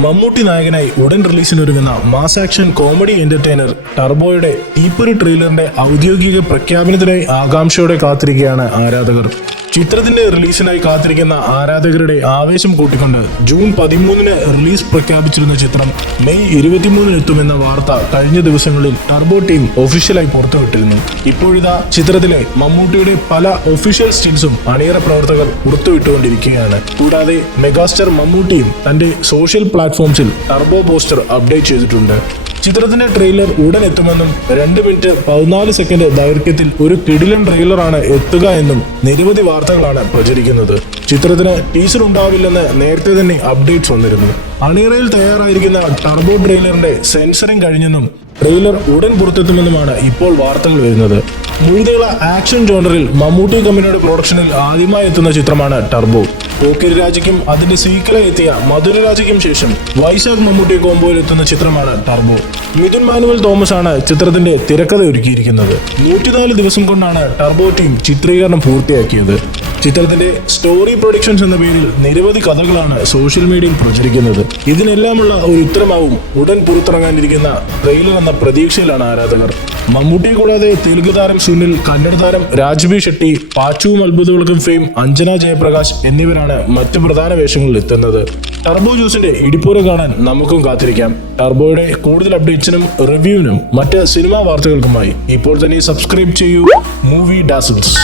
മമ്മൂട്ടി നായകനായി ഉടൻ റിലീസിനൊരുങ്ങുന്ന mass action comedy entertainer ടർബോയുടെ തീപ്പൊരി ട്രെയിലറിന്റെ ഔദ്യോഗിക പ്രഖ്യാപനത്തിനായി ആകാംക്ഷയോടെ കാത്തിരിക്കുകയാണ് ആരാധകർ. ചിത്രത്തിന്റെ റിലീസിനായി കാത്തിരിക്കുന്ന ആരാധകരുടെ ആവേശം കൂട്ടിക്കൊണ്ട് ജൂൺ 13 റിലീസ് പ്രഖ്യാപിച്ചിരുന്ന ചിത്രം മെയ് 23 എത്തുമെന്ന വാർത്ത കഴിഞ്ഞ ദിവസങ്ങളിൽ ടർബോ ടീം ഒഫീഷ്യലായി പുറത്തുവിട്ടിരുന്നു. ഇപ്പോഴിതാ ചിത്രത്തിലെ മമ്മൂട്ടിയുടെ പല ഒഫീഷ്യൽ സ്റ്റിൽസും അണിയറ പ്രവർത്തകർ പുറത്തുവിട്ടുകൊണ്ടിരിക്കുകയാണ്. കൂടാതെ മെഗാസ്റ്റാർ മമ്മൂട്ടിയും തന്റെ സോഷ്യൽ പ്ലാറ്റ്ഫോംസിൽ ടർബോ പോസ്റ്റർ അപ്ഡേറ്റ് ചെയ്തിട്ടുണ്ട്. ചിത്രത്തിന്റെ ട്രെയിലർ ഉടൻ എത്തുമെന്നും 2 മിനിറ്റ് 14 സെക്കൻഡ് ദൈർഘ്യത്തിൽ ഒരു കിടിലൻ ട്രെയിലറാണ് എത്തുക എന്നും നിരവധി വാർത്തകളാണ് പ്രചരിക്കുന്നത്. ചിത്രത്തിന് ടീസർ ഉണ്ടാവില്ലെന്ന് നേരത്തെ തന്നെ അപ്ഡേറ്റ്സ് വന്നിരുന്നു. അണിയറയിൽ തയ്യാറായിരിക്കുന്ന ടർബോ ട്രെയിലറിന്റെ സെൻസറിംഗ് കഴിഞ്ഞെന്നും ട്രെയിലർ ഉടൻ പുറത്തെത്തുമെന്നുമാണ് ഇപ്പോൾ വാർത്തകൾ വരുന്നത്. മുഴുനീള ആക്ഷൻ ജോണറിൽ മമ്മൂട്ടി കമ്പനിയുടെ പ്രൊഡക്ഷനിൽ ആദ്യമായി എത്തുന്ന ചിത്രമാണ് ടർബോ. പോക്കിരി രാജയ്ക്കും അതിന്റെ സീക്വലായി എത്തിയ മധുരരാജയ്ക്കും ശേഷം വൈശാഖ് മമ്മൂട്ടി കോംബോയിൽ എത്തുന്ന ചിത്രമാണ് ടർബോ. മിഥുൻ മാനുവൽ തോമസ് ആണ് ചിത്രത്തിന്റെ തിരക്കഥ ഒരുക്കിയിരിക്കുന്നത്. 104 ദിവസം കൊണ്ടാണ് ടർബോ ടീം ചിത്രീകരണം പൂർത്തിയാക്കിയത്. ചിത്രത്തിന്റെ സ്റ്റോറി പ്രൊഡിക്ഷൻസ് എന്ന പേരിൽ നിരവധി കഥകളാണ് സോഷ്യൽ മീഡിയയിൽ പ്രചരിക്കുന്നത്. ഇതിനെല്ലാമുള്ള ഒരു ഉത്തരമാവും ഉടൻ പുറത്തിറങ്ങാനിരിക്കുന്ന ട്രെയിലർ എന്ന പ്രതീക്ഷയിലാണ് ആരാധകർ. മമ്മൂട്ടിയെ കൂടാതെ തെലുങ്ക് താരം സുനിൽ, കന്നഡ താരം രാജ്ബി ഷെട്ടി, പാച്ചുവും അത്ഭുതങ്ങൾക്കും ഫെയിം അഞ്ജന ജയപ്രകാശ് എന്നിവരാണ് മറ്റ് പ്രധാന വേഷങ്ങളിൽ എത്തുന്നത്. ടർബോ ജ്യൂസിന്റെ ഇടിപ്പൂരം കാണാൻ നമുക്കും കാത്തിരിക്കാം. ടർബോയുടെ കൂടുതൽ അപ്ഡേറ്റ്സിനും റിവ്യൂവിനും മറ്റ് സിനിമാ വാർത്തകൾക്കുമായി ഇപ്പോൾ തന്നെ സബ്സ്ക്രൈബ് ചെയ്യൂ മൂവി ഡാസിൽസ്.